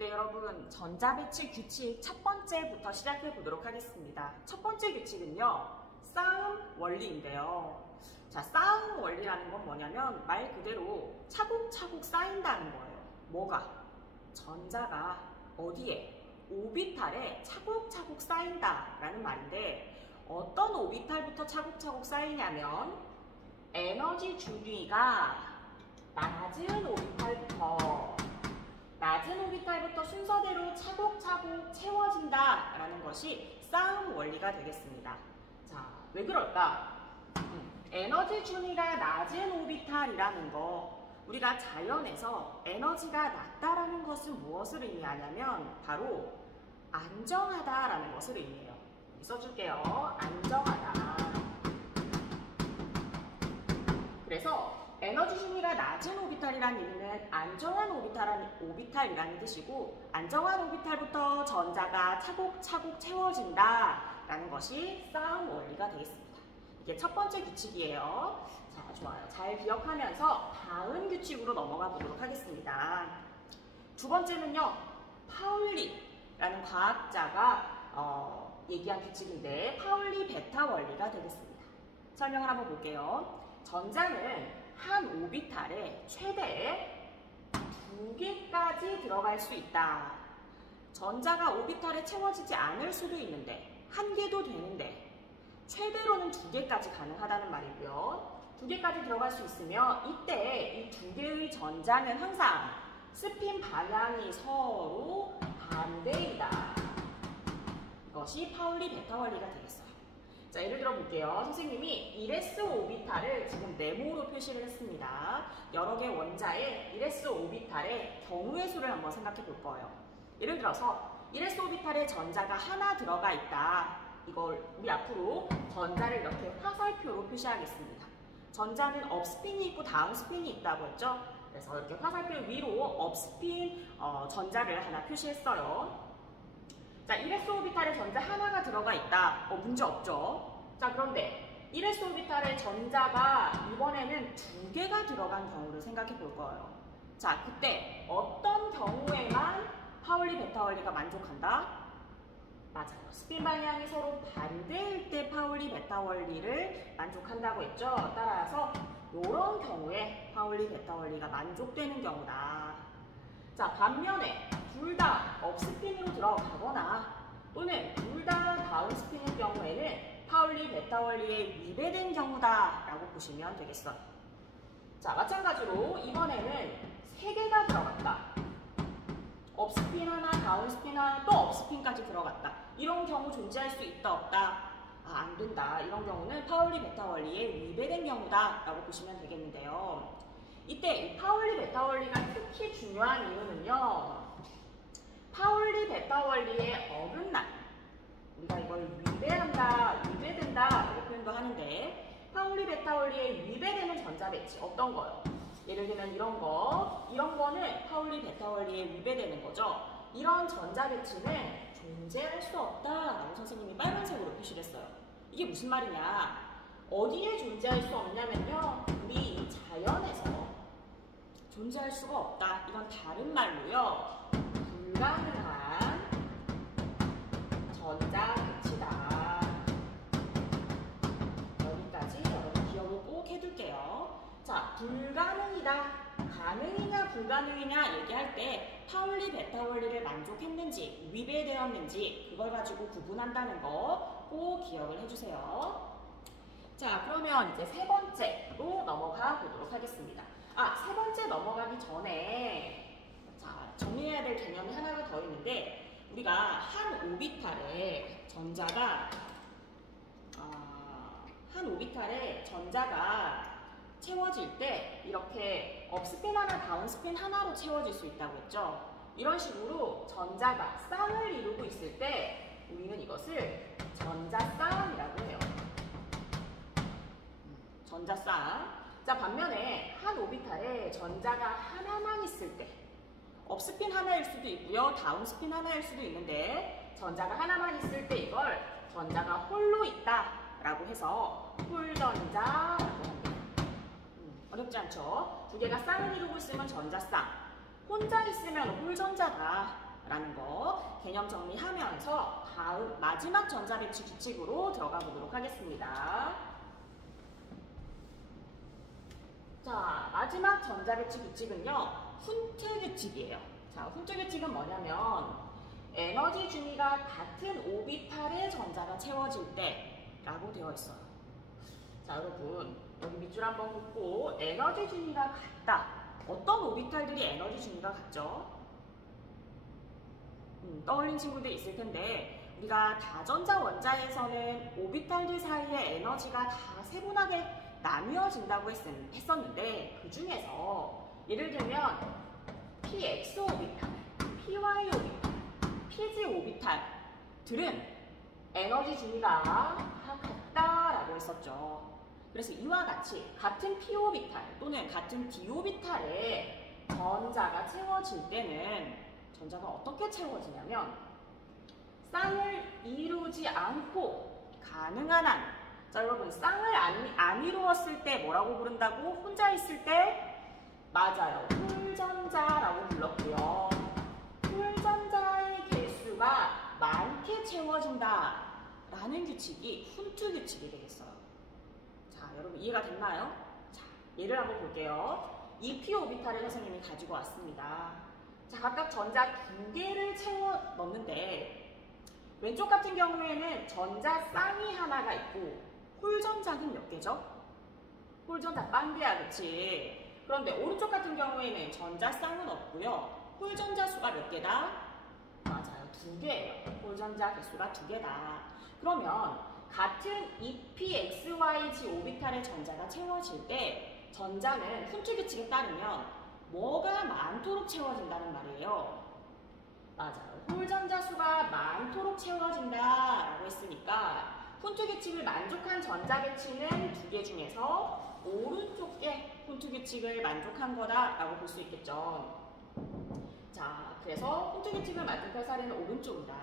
네, 여러분, 전자배치 규칙 첫 번째부터 시작해 보도록 하겠습니다. 첫 번째 규칙은요, 쌓음 원리인데요. 자, 쌓음 원리라는 건 뭐냐면 말 그대로 차곡차곡 쌓인다는 거예요. 뭐가? 전자가 어디에? 오비탈에 차곡차곡 쌓인다라는 말인데, 어떤 오비탈부터 차곡차곡 쌓이냐면 에너지 준위가 낮은 오비탈부터 순서대로 차곡차곡 채워진다라는 것이 쌓음 원리가 되겠습니다. 자, 왜 그럴까? 에너지 준위가 낮은 오비탈이라는 거, 우리가 자연에서 에너지가 낮다라는 것은 무엇을 의미하냐면 바로 안정하다라는 것을 의미해요. 써줄게요. 안정하다. 그래서 에너지 준위가 낮은 오비탈이라는 의미는 안정한 오비탈이라는 뜻이고, 안정한 오비탈부터 전자가 차곡차곡 채워진다라는 것이 쌓음 원리가 되겠습니다. 이게 첫 번째 규칙이에요. 자, 좋아요. 잘 기억하면서 다음 규칙으로 넘어가 보도록 하겠습니다. 두 번째는요, 파울리라는 과학자가 얘기한 규칙인데 파울리 베타 원리가 되겠습니다. 설명을 한번 볼게요. 전자는 한 오비탈에 최대 2개까지 들어갈 수 있다. 전자가 오비탈에 채워지지 않을 수도 있는데 1개도 되는데 최대로는 2개까지 가능하다는 말이고요. 2개까지 들어갈 수 있으며 이때 이 2개의 전자는 항상 스핀 방향이 서로 반대이다. 이것이 파울리 베타 원리가 되겠어요. 자, 예를 들어 볼게요. 선생님이 1s 오비탈을 지금 네모로 표시를 했습니다. 여러 개의 원자의 1s 오비탈의 경우의 수를 한번 생각해 볼 거예요. 예를 들어서 1s 오비탈에 전자가 하나 들어가 있다. 이걸 우리 앞으로 전자를 이렇게 화살표로 표시하겠습니다. 전자는 업스핀이 있고 다운스핀이 있다고 했죠. 그래서 이렇게 화살표 위로 업스핀 전자를 하나 표시했어요. 자, 1s 오비탈에 전자 하나가 들어가 있다. 문제 없죠. 자, 그런데 1s 오비탈에 전자가 이번에는 2개가 들어간 경우를 생각해 볼 거예요. 자, 그때 어떤 경우에만 파울리 베타 원리가 만족한다? 맞아요. 스핀 방향이 서로 반대일 때 파울리 베타 원리를 만족한다고 했죠. 따라서 이런 경우에 파울리 베타 원리가 만족되는 경우다. 자, 반면에 둘 다 업스핀으로 들어가거나 또는 둘 다 다운스핀인 경우에는 파울리 베타 원리에 위배된 경우다 라고 보시면 되겠어요. 자, 마찬가지로 이번에는 3개가 들어갔다. 업스핀 하나, 다운스핀 하나, 또 업스핀까지 들어갔다. 이런 경우 존재할 수 있다, 없다? 안 된다. 이런 경우는 파울리 베타 원리에 위배된 경우다 라고 보시면 되겠는데요. 이때 이 파울리 베타 원리가 특히 중요한 이유는요, 파울리 베타 원리의 어긋남, 우리가 이걸 위배한다, 위배된다 이렇게 표현도 하는데, 파울리 베타 원리에 위배되는 전자 배치 어떤 거요? 예를 들면 이런 거는 파울리 베타 원리에 위배되는 거죠. 이런 전자 배치는 존재할 수 없다라고 선생님이 빨간색으로 표시를 했어요. 이게 무슨 말이냐? 어디에 존재할 수 없냐면요, 우리 이 자연에서 존재할 수가 없다. 이건 다른 말로요, 불가능한 전자 배치다. 여기까지 여러분 기억을 꼭 해둘게요. 자, 불가능이다. 가능이냐 불가능이냐 얘기할 때 파울리 베타 원리를 만족했는지 위배되었는지 그걸 가지고 구분한다는 거 꼭 기억을 해주세요. 자, 그러면 이제 세 번째로 넘어가 보도록 하겠습니다. 세 번째 넘어가기 전에 자, 정리해야 될 개념이 하나가 더 있는데, 우리가 한 오비탈에 전자가 채워질 때 이렇게 업스핀 하나, 다운스핀 하나로 채워질 수 있다고 했죠. 이런 식으로 전자가 쌍을 이루고 있을 때 우리는 이것을 전자쌍이라고 해요. 전자쌍. 자, 반면에 한 오비탈에 전자가 하나만 있을 때, 업스핀 하나일 수도 있고요, 다운스핀 하나일 수도 있는데 전자가 하나만 있을 때 이걸 전자가 홀로 있다라고 해서 홀전자라고 합니다. 어렵지 않죠? 두 개가 쌍을 이루고 있으면 전자쌍, 혼자 있으면 홀전자다. 라는 거 개념 정리하면서 다음 마지막 전자배치 규칙으로 들어가 보도록 하겠습니다. 자, 마지막 전자배치 규칙은요, 훈트 규칙이에요. 자, 훈트 규칙은 뭐냐면 에너지 중위가 같은 오비탈의 전자가 채워질 때 라고 되어 있어요. 자, 여러분 여기 밑줄 한번 긋고 에너지 중위가 같다. 어떤 오비탈들이 에너지 중위가 같죠? 떠올린 친구들 있을 텐데 우리가 다전자 원자에서는 오비탈들 사이의 에너지가 다 세분하게 나뉘어진다고 했었는데 그 중에서 예를 들면 px 오비탈, py 오비탈, pg 오비탈들은 에너지 중위가 다 같다라고 했었죠. 그래서 이와 같이 같은 p 오비탈 또는 같은 d 오비탈에 전자가 채워질 때는 전자가 어떻게 채워지냐면 쌍을 이루지 않고 가능한 한, 자 여러분 쌍을 안 이루었을 때 뭐라고 부른다고? 혼자 있을 때? 맞아요. 홀전자라고 불렀고요. 홀전자의 개수가 많게 채워진다 라는 규칙이 훈트 규칙이 되겠어요. 자 여러분 이해가 됐나요? 자 예를 한번 볼게요. 이 p 오비탈을 선생님이 가지고 왔습니다. 자 각각 전자 2개를 채워 넣는데 왼쪽 같은 경우에는 전자 쌍이 하나가 있고 홀전자는 몇 개죠? 홀전자 빵개야, 그치? 그런데 오른쪽 같은 경우에는 전자 쌍은 없고요. 홀전자 수가 몇 개다? 맞아요, 2개예요. 홀전자 개수가 2개다. 그러면 같은 EPXYG 오비탈의 전자가 채워질 때 전자는 훈트 규칙에 따르면 뭐가 많도록 채워진다는 말이에요. 맞아요. 홀전자 수가 많도록 채워진다라고 했으니까 훈트 규칙을 만족한 전자 배치는 2개 중에서 오른쪽 게 훈트 규칙을 만족한 거다라고 볼 수 있겠죠. 자, 그래서 훈트 규칙을 만족할 사례는 오른쪽이다.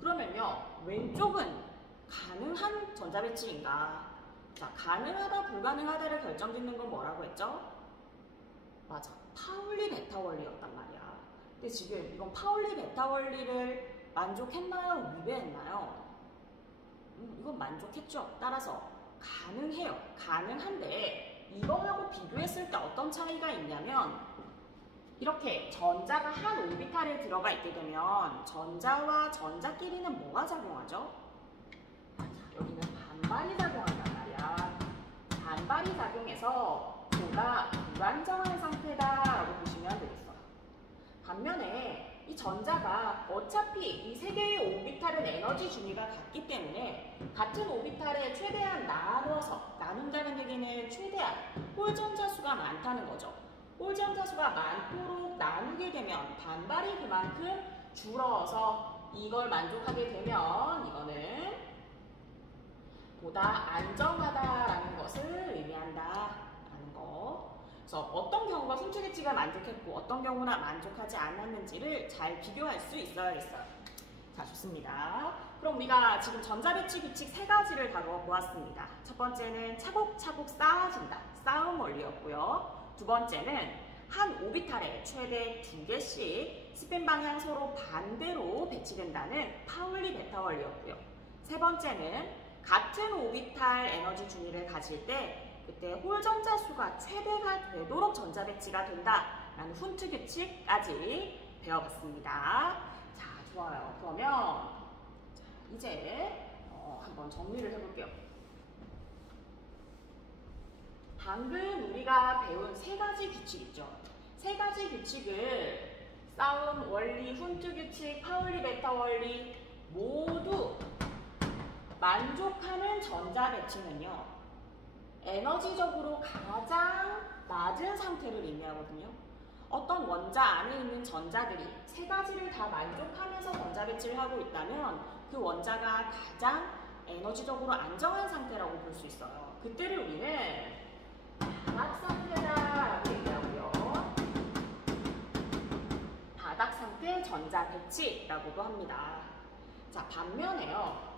그러면요, 왼쪽은 가능한 전자 배치인가? 자, 가능하다, 불가능하다를 결정짓는 건 뭐라고 했죠? 맞아, 파울리 베타 원리였단 말이야. 근데 지금 이건 파울리 베타 원리를 만족했나요? 위배했나요? 이건 만족했죠. 따라서 가능해요. 가능한데 이거하고 비교했을 때 어떤 차이가 있냐면 이렇게 전자가 한 오비탈에 들어가 있게 되면 전자와 전자끼리는 뭐가 작용하죠? 맞아, 여기는 반발이 작용한단 말이야. 반발이 작용해서 보다 불안정한 상태다라고 보시면 되겠어요. 반면에 이 전자가 어차피 이 세 개의 오비탈은 에너지 중위가 같기 때문에 같은 오비탈에 최대한 나눈다는 얘기는 최대한 홀전자 수가 많다는 거죠. 홀전자 수가 많도록 나누게 되면 반발이 그만큼 줄어서 이걸 만족하게 되면 이거는 보다 안정하다라는 것을 의미한다라는 거. 그래서 어떤 경우가 훈트 규칙을 만족했고 어떤 경우나 만족하지 않았는지를 잘 비교할 수 있어야겠어요. 자, 좋습니다. 그럼 우리가 지금 전자배치 규칙 3가지를 다루어 보았습니다. 첫 번째는 차곡차곡 쌓아진다. 쌓음 원리였고요. 두 번째는 한 오비탈에 최대 2개씩 스핀 방향 서로 반대로 배치된다는 파울리 베타 원리였고요. 세 번째는 같은 오비탈 에너지 중위를 가질 때 그때 홀전자 수가 최대가 되도록 전자 배치가 된다라는 훈트 규칙까지 배워봤습니다. 자, 좋아요. 그러면 이제 한번 정리를 해볼게요. 방금 우리가 배운 3가지 규칙 있죠. 3가지 규칙을 싸움 원리, 훈트 규칙, 파울리 베타 원리 모두 만족하는 전자 배치는요. 에너지적으로 가장 낮은 상태를 의미하거든요. 어떤 원자 안에 있는 전자들이 3가지를 다 만족하면서 전자 배치를 하고 있다면 그 원자가 가장 에너지적으로 안정한 상태라고 볼 수 있어요. 그때를 우리는 바닥 상태다라고 얘기하고요. 바닥 상태 전자 배치라고도 합니다. 자, 반면에요.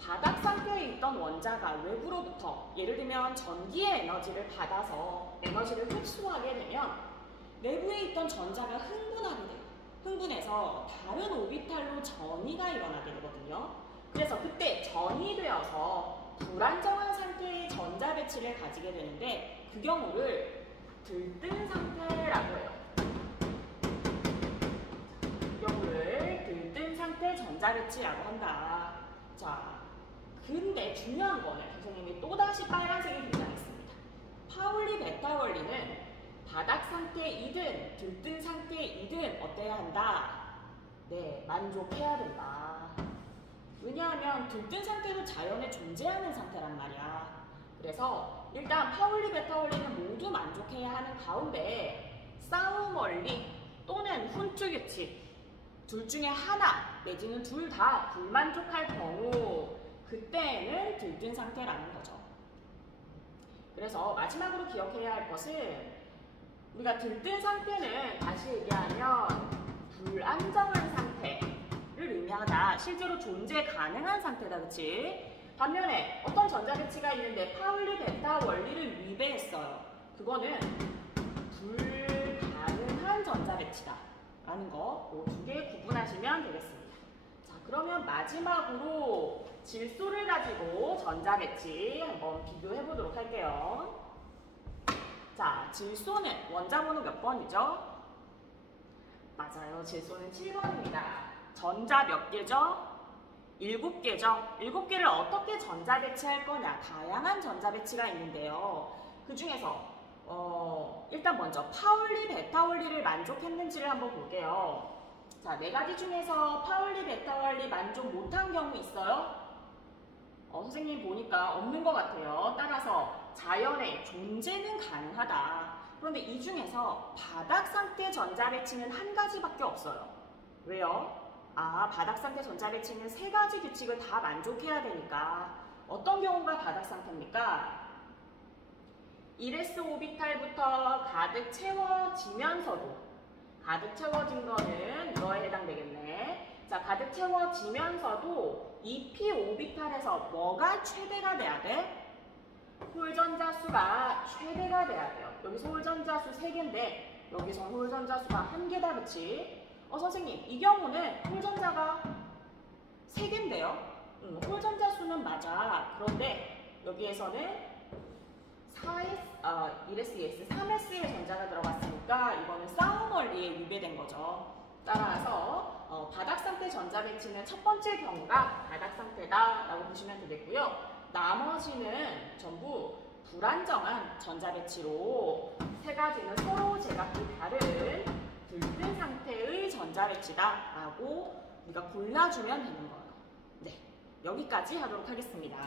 바닥 상태에 있던 원자가 외부로부터 예를 들면 전기의 에너지를 받아서 에너지를 흡수하게 되면 내부에 있던 전자가 흥분하게 돼요. 흥분해서 다른 오비탈로 전이가 일어나게 되거든요. 그래서 그때 전이 되어서 불안정한 상태의 전자 배치를 가지게 되는데 그 경우를 들뜬 상태라고 해요. 그 경우를 들뜬 상태 전자 배치라고 한다. 자, 근데 중요한 거는 선생님이 또다시 빨간색이 등장했습니다. 파울리 베타 원리는 바닥 상태이든 들뜬 상태이든 어때야 한다? 네, 만족해야 된다. 왜냐하면 들뜬 상태도 자연에 존재하는 상태란 말이야. 그래서 일단 파울리 베타 원리는 모두 만족해야 하는 가운데 싸움 원리 또는 훈트 규칙 둘 중에 하나 내지는 둘 다 불만족할 경우 그때는 들뜬 상태라는 거죠. 그래서 마지막으로 기억해야 할 것은 우리가 들뜬 상태는 다시 얘기하면 불안정한 상태를 의미하다. 실제로 존재 가능한 상태다. 그치? 반면에 어떤 전자 배치가 있는데 파울리 베타 원리를 위배했어요. 그거는 불가능한 전자 배치다 라는 거 두 개 구분하시면 되겠습니다. 자, 그러면 마지막으로 질소를 가지고 전자 배치 한번 비교해 보도록 할게요. 자, 질소는 원자번호 몇 번이죠? 맞아요. 질소는 7번입니다. 전자 몇 개죠? 7개죠. 7개를 어떻게 전자 배치할 거냐? 다양한 전자 배치가 있는데요. 그 중에서 일단 먼저 파울리 베타 원리를 만족했는지를 한번 볼게요. 자, 4가지 중에서 파울리 베타 원리 만족 못한 경우 있어요? 선생님 보니까 없는 것 같아요. 따라서 자연의 존재는 가능하다. 그런데 이 중에서 바닥 상태 전자 배치는 한 가지밖에 없어요. 왜요? 바닥 상태 전자 배치는 3가지 규칙을 다 만족해야 되니까 어떤 경우가 바닥 상태입니까? 1s 오비탈부터 가득 채워지면서도 가득 채워진 거는 이거에 해당되겠네. 자, 가득 채워지면서도 2p 오비탈에서 뭐가 최대가 돼야 돼? 홀전자 수가 최대가 돼야 돼요. 여기서 홀전자 수 3개인데 여기서 홀전자 수가 1개다. 그치? 선생님, 이 경우는 홀전자가 3개인데요. 홀전자 수는 맞아. 그런데 여기에서는 1s, 3s의 전자가 들어갔으니까 이거는 싸움 원리에 위배된 거죠. 따라서 바닥 상태 전자 배치는 첫 번째 경우가 바닥 상태다라고 보시면 되겠고요. 나머지는 전부 불안정한 전자 배치로 3가지는 서로 제각기 다른 들뜬 상태의 전자 배치다라고 우리가 골라주면 되는 거예요. 네, 여기까지 하도록 하겠습니다.